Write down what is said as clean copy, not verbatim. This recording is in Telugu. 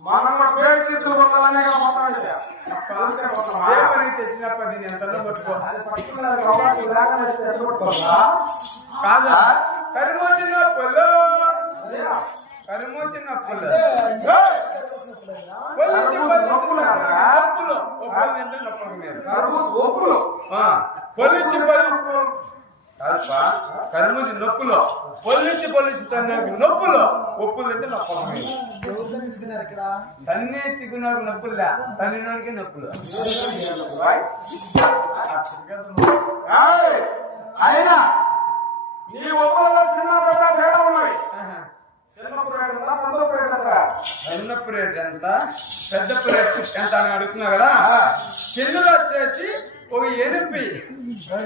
మనం పేరు తీర్చులు కొట్టాలనే తెచ్చినప్పటి నేను ఎంతలో కాదా కరిమోచిన పొల్లు కరిమోచిన పొల్లు పొల్లించి కరుముది నొప్పులు పొల్లించి తన్నాకి నొప్పులు ఒప్పులు అంటే నొప్పులు తన్నే చిక్కున్నారు నొప్పులే తన్నినోడికి నొప్పులు అయినా ఈ ఒప్పులలో చిన్న తేడా ఉన్నాయి. చిన్నప్పు రేట్ ఎంత పెద్దప్పు రేట్ ఎంత అని అడుగుతున్నా కదా. చిన్నది వచ్చేసి ఒక 8